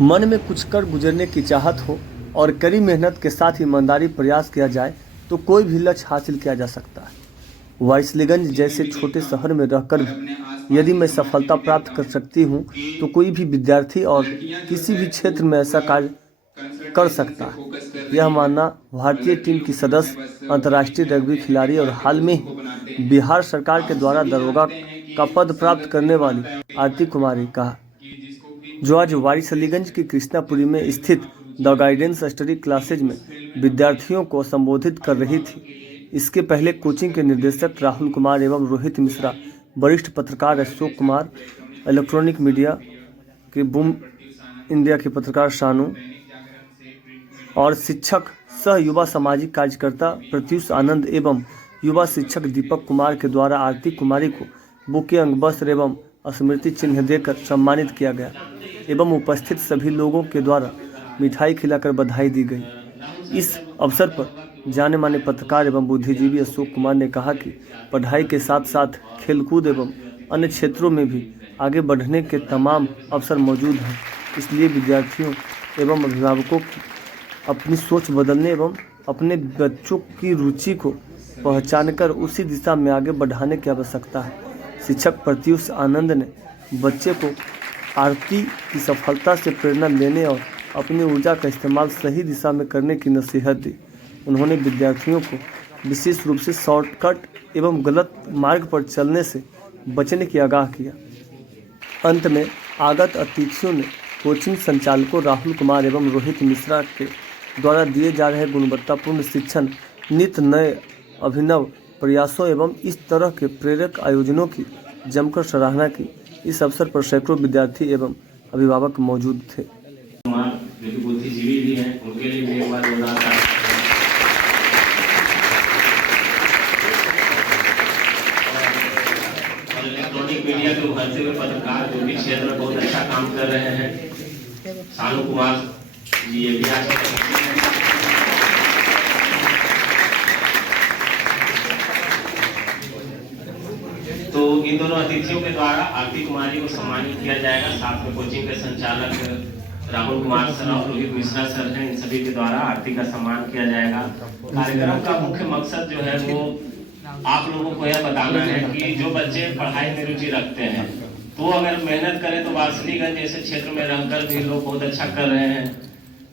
मन में कुछ कर गुजरने की चाहत हो और कड़ी मेहनत के साथ ईमानदारी प्रयास किया जाए तो कोई भी लक्ष्य हासिल किया जा सकता है। वाइसलीगंज जैसे छोटे शहर में रहकर भी यदि मैं सफलता प्राप्त कर सकती हूँ तो कोई भी विद्यार्थी और किसी भी क्षेत्र में ऐसा कार्य कर सकता है। यह मानना भारतीय टीम की सदस्य, अंतर्राष्ट्रीय रग्बी खिलाड़ी और हाल में ही बिहार सरकार के द्वारा दरोगा का पद प्राप्त करने वाली आरती कुमारी का, जो आज वारिसलीगंज की कृष्णापुरी में स्थित द गाइडेंस स्टडी क्लासेज में विद्यार्थियों को संबोधित कर रही थी। इसके पहले कोचिंग के निदेशक राहुल कुमार एवं रोहित मिश्रा, वरिष्ठ पत्रकार अशोक कुमार, इलेक्ट्रॉनिक मीडिया के बूम इंडिया के पत्रकार शानू और शिक्षक सह युवा सामाजिक कार्यकर्ता प्रत्युष आनंद एवं युवा शिक्षक दीपक कुमार के द्वारा आरती कुमारी को बुके, अंगवस्त्र एवं स्मृति चिन्ह देकर सम्मानित किया गया एवं उपस्थित सभी लोगों के द्वारा मिठाई खिलाकर बधाई दी गई। इस अवसर पर जाने माने पत्रकार एवं बुद्धिजीवी अशोक कुमार ने कहा कि पढ़ाई के साथ साथ खेलकूद एवं अन्य क्षेत्रों में भी आगे बढ़ने के तमाम अवसर मौजूद हैं। इसलिए विद्यार्थियों एवं अभिभावकों की अपनी सोच बदलने एवं अपने बच्चों की रुचि को पहचानकर उसी दिशा में आगे बढ़ाने की आवश्यकता है। शिक्षक प्रत्युष आनंद ने बच्चे को आरती की सफलता से प्रेरणा लेने और अपनी ऊर्जा का इस्तेमाल सही दिशा में करने की नसीहत दी। उन्होंने विद्यार्थियों को विशेष रूप से शॉर्टकट एवं गलत मार्ग पर चलने से बचने की आगाह किया। अंत में आगत अतिथियों ने कोचिंग संचालकों राहुल कुमार एवं रोहित मिश्रा के द्वारा दिए जा रहे गुणवत्तापूर्ण शिक्षण, नित्य नए अभिनव प्रयासों एवं इस तरह के प्रेरक आयोजनों की जमकर सराहना की। इस अवसर पर सैकड़ों विद्यार्थी एवं अभिभावक मौजूद थे। जो बुद्धिजीवी भी हैं उनके लिए भी एक बार इलेक्ट्रॉनिक मीडिया के उभरते हुए पत्रकार जो भी क्षेत्र में बहुत अच्छा काम कर रहे हैं, शानू कुमार जी ये भी आज तो इन दोनों अतिथियों के द्वारा आरती कुमारी को सम्मानित किया जाएगा। साथ में कोचिंग के संचालक राहुल कुमार सर और रोहित मिश्रा सर हैं, इन सभी के द्वारा आरती का सम्मान किया जाएगा। कार्यक्रम का मुख्य मकसद जो है वो आप लोगों को यह बताना है कि जो बच्चे पढ़ाई में रुचि रखते हैं तो अगर मेहनत करें तो वारिसलीगंज जैसे क्षेत्र में रहकर भी लोग बहुत अच्छा कर रहे हैं।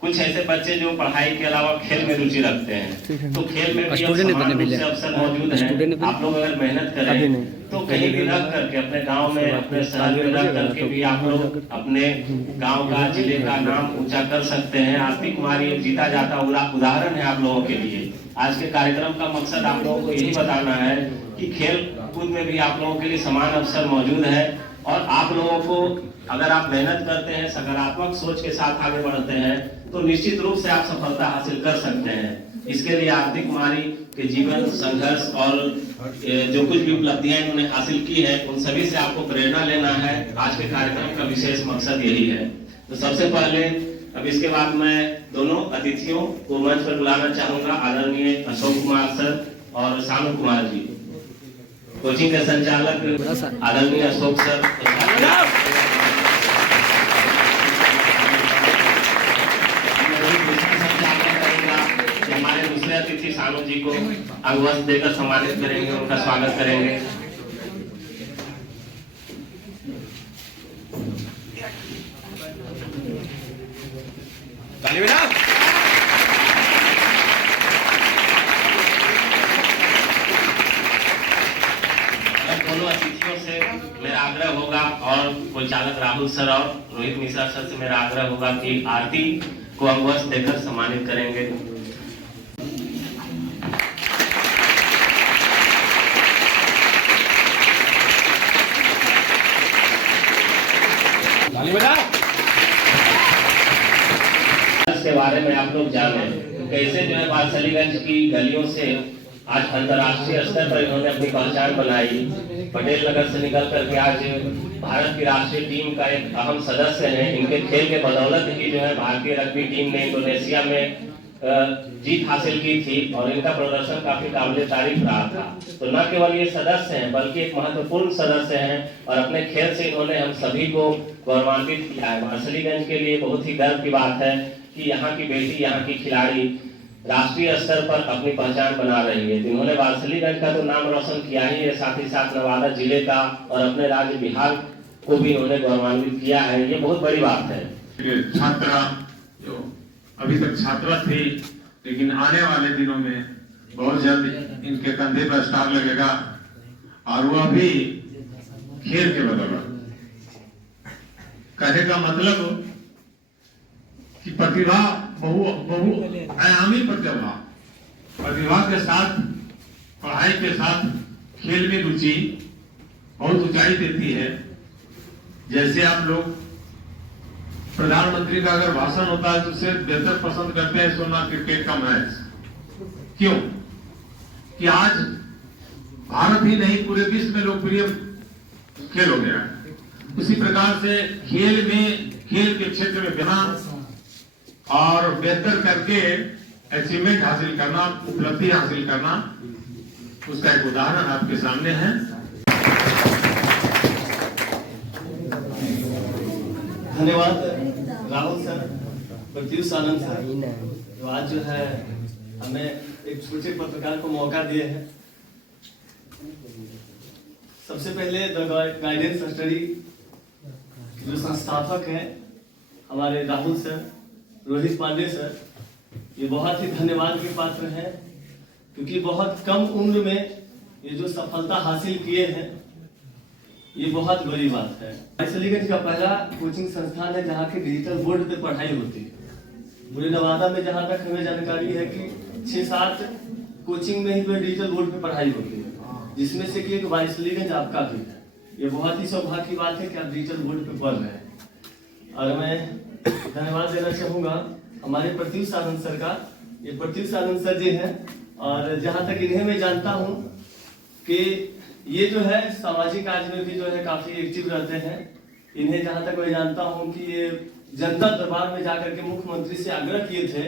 कुछ ऐसे बच्चे जो पढ़ाई के अलावा खेल में रुचि रखते हैं तो खेल में भी अवसर मौजूद है। आप लोग अगर मेहनत करें तो कहीं भी रख करके अपने गांव में, अपने शहर में रख करके भी आप लोग अपने गांव का, जिले का नाम ऊंचा कर सकते हैं। आरती कुमारी एक जीता जाता उदाहरण है आप लोगों के लिए। आज के कार्यक्रम का मकसद आप लोगों को यही बताना है कि खेल कूद में भी आप लोगों के लिए समान अवसर मौजूद है और आप लोगों को अगर आप मेहनत करते हैं, सकारात्मक सोच के साथ आगे बढ़ते हैं तो निश्चित रूप से आप सफलता हासिल कर सकते हैं। इसके लिए आरती कुमारी के जीवन संघर्ष और जो कुछ भी उपलब्धियां इन्होंने हासिल की है उन सभी से आपको प्रेरणा लेना है। आज के कार्यक्रम का विशेष मकसद यही है। तो सबसे पहले अब इसके बाद मैं दोनों अतिथियों को मंच पर बुलाना चाहूंगा, आदरणीय अशोक कुमार सर और शानू कुमार जी। कोचिंग के संचालक आदरणीय अशोक सर, हमारे दूसरे अतिथि शानू जी को अंगवस्त्र देकर सम्मानित करेंगे, उनका स्वागत करेंगे। दोनों अतिथियों से मेरा आग्रह होगा और परिचालक राहुल सर और रोहित मिश्रा सर से मेरा आग्रह होगा कि आरती को अंगवस्त्र देकर सम्मानित करेंगे। के बारे में आप लोग जाने कैसे जो है वारिसलीगंज की गलियों से आज अंतर्राष्ट्रीय स्तर पर इन्होंने अपनी पहचान बनाई। पटेल नगर से निकल करके आज भारत की राष्ट्रीय टीम का एक अहम सदस्य है। इनके खेल के बदौलत ही जो है भारतीय रग्बी टीम ने इंडोनेशिया में जीत हासिल की थी और इनका प्रदर्शन काफी काबिल तारीफ रहा था। तो न केवल ये सदस्य हैं बल्कि एक महत्वपूर्ण सदस्य हैं और अपने खेल से इन्होंने हम सभी को गौरवान्वित किया है। वारसलीगंज के लिए बहुत ही गर्व की बात है कि यहाँ की बेटी, यहाँ की खिलाड़ी राष्ट्रीय स्तर पर अपनी पहचान बना रही है। इन्होंने वारसलीगंज का तो नाम रोशन किया ही है, साथ ही साथ नवादा जिले का और अपने राज्य बिहार को भी इन्होंने गौरवान्वित किया है। ये बहुत बड़ी बात है। छात्रा जो अभी तक छात्रा थी, लेकिन आने वाले दिनों में बहुत जल्द इनके कंधे पर स्टार लगेगा और वह भी खेल के बदौलत। कहने का मतलब कि प्रतिभा बहुआयामी प्रतिभा के साथ, पढ़ाई के साथ खेल में रुचि बहुत ऊंचाई देती है। जैसे आप लोग प्रधानमंत्री का अगर भाषण होता है तो उसे बेहतर पसंद करते हैं सुनना क्रिकेट का मैच। क्यों? कि आज भारत ही नहीं पूरे विश्व में लोकप्रिय खेल हो गया है। उसी प्रकार से खेल के क्षेत्र में बिना और बेहतर करके अचीवमेंट हासिल करना, उपलब्धि हासिल करना, उसका एक उदाहरण आपके सामने है। धन्यवाद राहुल सर, प्रत्युष आनंद सर, जो आज जो है हमें एक छोटे पत्रकार को मौका दिए हैं। सबसे पहले द गाइडेंस स्टडी जो संस्थापक हैं हमारे राहुल सर, रोहित पांडे सर, ये बहुत ही धन्यवाद के पात्र हैं, क्योंकि बहुत कम उम्र में ये जो सफलता हासिल किए हैं ये बहुत बड़ी बात है। वारसलीगंज का पहला कोचिंग संस्थान है जहाँ के डिजिटल बोर्ड पे पढ़ाई होती है। पूरे नवादा में जहाँ तक हमें जानकारी है कि 6-7 कोचिंग में ही डिजिटल बोर्ड पे पढ़ाई होती है, जिसमें से कि एक वारसलीगंज आपका भी है। ये बहुत ही सौभाग्य की बात है कि आप डिजिटल बोर्ड पे पढ़ रहे हैं। और मैं धन्यवाद देना चाहूँगा हमारे प्रत्युष आनंद सर का। ये प्रत्युष आनंद सर जी हैं और जहाँ तक इन्हें मैं जानता हूँ कि ये जो है सामाजिक कार्य में भी जो है काफी एक्टिव रहते हैं। इन्हें जहाँ तक मैं जानता हूँ कि ये जनता दरबार में जाकर के मुख्यमंत्री से आग्रह किए थे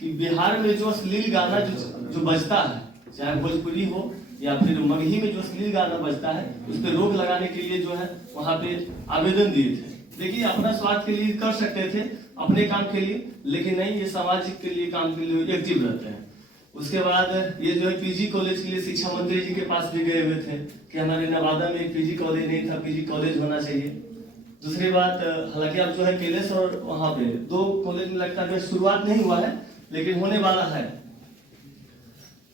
कि बिहार में जो अश्लील गाना जो बजता है, चाहे भोजपुरी हो या फिर मगही में जो अश्लील गाना बजता है, उस पर रोक लगाने के लिए जो है वहाँ पे आवेदन दिए थे। देखिए, अपना स्वार्थ के लिए कर सकते थे, अपने काम के लिए, लेकिन नहीं, ये सामाजिक के लिए काम के लिए एक्टिव रहते हैं। उसके बाद ये जो है पीजी कॉलेज के लिए शिक्षा मंत्री जी के पास भी गए हुए थे कि हमारे नवादा में एक पीजी कॉलेज नहीं था, पीजी कॉलेज होना चाहिए। दूसरी बात, हालांकि अब जो है केलेस और वहाँ पे 2 कॉलेज में लगता है शुरुआत नहीं हुआ है, लेकिन होने वाला है।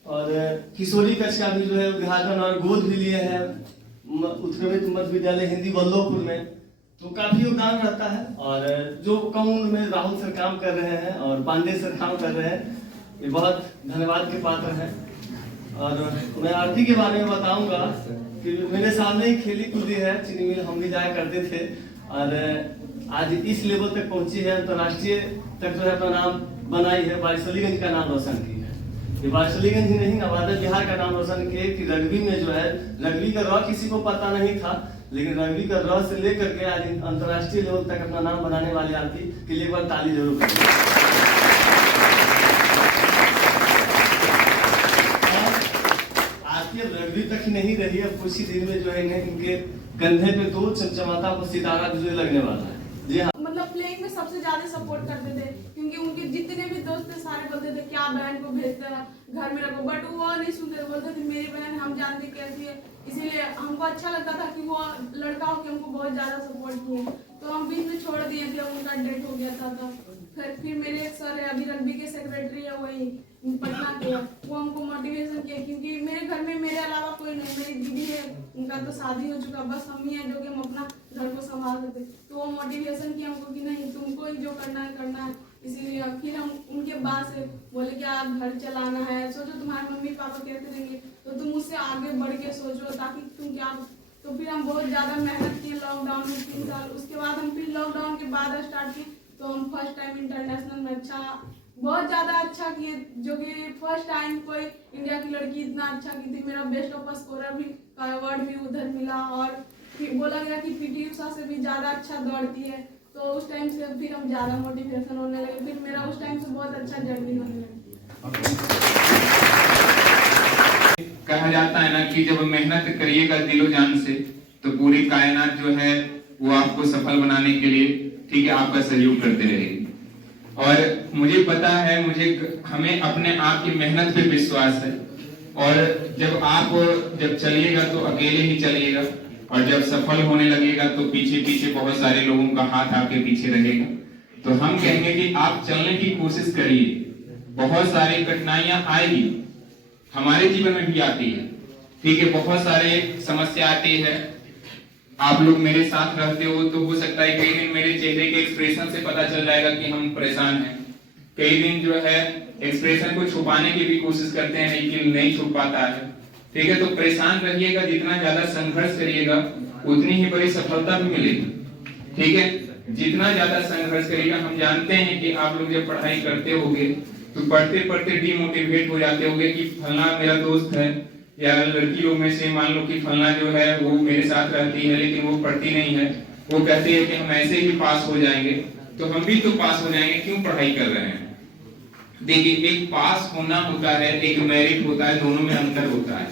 और किशोरी कक्ष का भी जो है उद्घाटन और गोद भी लिए हैं उत्क्रमित मध्य विद्यालय हिंदी वल्लभपुर में, तो काफी योगदान रहता है। और जो कम उम्र में राहुल सर काम कर रहे हैं और पांडे सर काम कर रहे हैं, ये बहुत धन्यवाद के पात्र हैं। और मैं आरती के बारे में बताऊंगा कि मेरे सामने ही खेली कूदी है, चीनी मिल हम भी जाया करते थे और आज इस लेवल तक पहुंची है, अंतर्राष्ट्रीय तक जो है अपना नाम बनाई है, वारसलीगंज का नाम रोशन की है। ये वारसलीगंज ही नहीं, नवादा बिहार का नाम रोशन किए कि रग्बी में जो है, रग्बी का र किसी को पता नहीं था, लेकिन रग्बी का र से लेकर के आज अंतर्राष्ट्रीय लेवल तक अपना नाम बनाने वाले आरती के लिए एक बार ताली जरूर करें। रग्बी तक ही नहीं रही, अब कुछ ही दिन में जो है इनके कंधे पे 2 चमचमाता को सितारा जो लगने वाला है। जी हाँ, मतलब प्लेइंग में सबसे ज्यादा सपोर्ट करते थे, क्योंकि उनके जितने भी दोस्त थे सारे बोलते थे क्या बहन को भेजते ना घर में रखो, बट वो नहीं सुनते, बोलते थे मेरी बहन हम जानते कैसी है। इसीलिए हमको अच्छा लगता था कि वो लड़का हो के हमको बहुत ज्यादा सपोर्ट किए, तो हम बीच में छोड़ दिए थे, उनका डेथ हो गया था। तो फिर मेरे एक सर है अभी रग्बी के सेक्रेटरी है, वही पटना के, वो हमको मोटिवेशन किया, क्योंकि मेरे घर में मेरे अलावा कोई नहीं, मेरी दीदी है, उनका तो शादी हो चुका, बस हम ही हैं जो कि हम अपना घर को संभाल सकते। तो वो मोटिवेशन किया हमको कि नहीं, तुमको ही जो करना है। इसीलिए फिर हम उनके बाद से बोले कि आप घर चलाना है, सोचो तुम्हारे मम्मी पापा कहते रहेंगे तो तुम उससे आगे बढ़ के सोचो, ताकि तुम क्या। तो फिर हम बहुत ज्यादा मेहनत किए लॉकडाउन में 3 साल। उसके बाद हम फिर लॉकडाउन के बाद स्टार्ट किए, तो हम फर्स्ट टाइम इंटरनेशनल में बहुत ज्यादा अच्छा किए, जो कि फर्स्ट टाइम कोई इंडिया की लड़की इतना अच्छा की थी। मेरा बेस्ट ऑफ स्कोरर भी का अवार्ड भी उधर मिला, और फिर बोला गया कि पीटी उषा से भी ज्यादा अच्छा दौड़ती है। तो उस टाइम से फिर हम ज्यादा मोटिवेशन होने लगे, फिर मेरा उस टाइम से बहुत अच्छा जर्नी होने लगी। कहा जाता है ना कि जब मेहनत करिएगा दिलो जान से तो पूरी कायनात जो है वो आपको सफल बनाने के लिए ठीक है आपका सहयोग करते रहेगी। और मुझे पता है हमें अपने आप की मेहनत पे विश्वास है और जब चलिएगा तो अकेले ही चलिएगा और जब सफल होने लगेगा तो पीछे पीछे बहुत सारे लोगों का हाथ आपके पीछे रहेगा। तो हम कहेंगे कि आप चलने की कोशिश करिए, बहुत सारी कठिनाइयां आएगी, हमारे जीवन में भी आती है, ठीक है, बहुत सारे समस्या आती है। आप लोग मेरे साथ रहते हो तो हो सकता है कई दिन मेरे चेहरे के एक्सप्रेशन से पता चल जाएगा कि हम परेशान हैं। कई दिन जो है एक्सप्रेशन को छुपाने की भी कोशिश करते हैं लेकिन नहीं छुप पाता है, ठीक है। तो परेशान रहिएगा, जितना ज्यादा संघर्ष करिएगा उतनी ही बड़ी सफलता भी मिलेगी, ठीक है। जितना ज्यादा संघर्ष करिएगा, हम जानते हैं कि आप लोग जब पढ़ाई करते होगे तो पढ़ते पढ़ते डिमोटिवेट हो जाते होगे कि फलना मेरा दोस्त है या लड़की लोग में से मान लो कि फलना जो है वो मेरे साथ रहती है लेकिन वो पढ़ती नहीं है, वो कहते हैं कि हम ऐसे ही पास हो जाएंगे, तो हम भी तो पास हो जाएंगे, क्यों पढ़ाई कर रहे हैं। देखिए, एक पास होना होता है, एक मेरिट होता है, दोनों में अंतर होता है,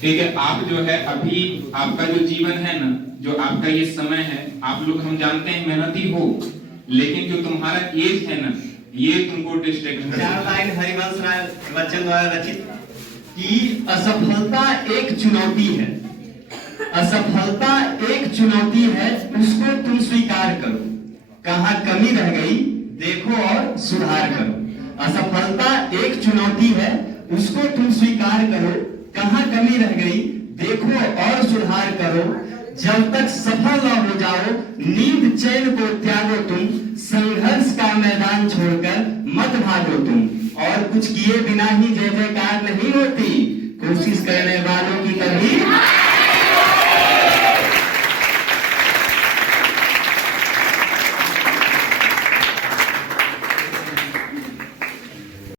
ठीक है। आप जो है अभी आपका जो जीवन है ना, जो आपका ये समय है, आप लोग हम जानते हैं मेहनती हो, लेकिन जो तुम्हारा एज है ना ये तुमको डिस्ट्रैक्ट। चार लाइन हरिवंश राय बच्चन द्वारा रचित कि असफलता एक चुनौती है, असफलता एक चुनौती है, उसको तुम स्वीकार करो, कहाँ कमी रह गई देखो और सुधार करो। असफलता एक चुनौती है, उसको तुम स्वीकार करो, कहाँ कमी रह गई देखो और सुधार करो। जब तक सफल न हो जाओ नींद चैन को त्यागो तुम, संघर्ष का मैदान छोड़कर मत भागो तुम, और कुछ किए बिना ही जय जयकार नहीं होती, कोशिश करने वालों की कभी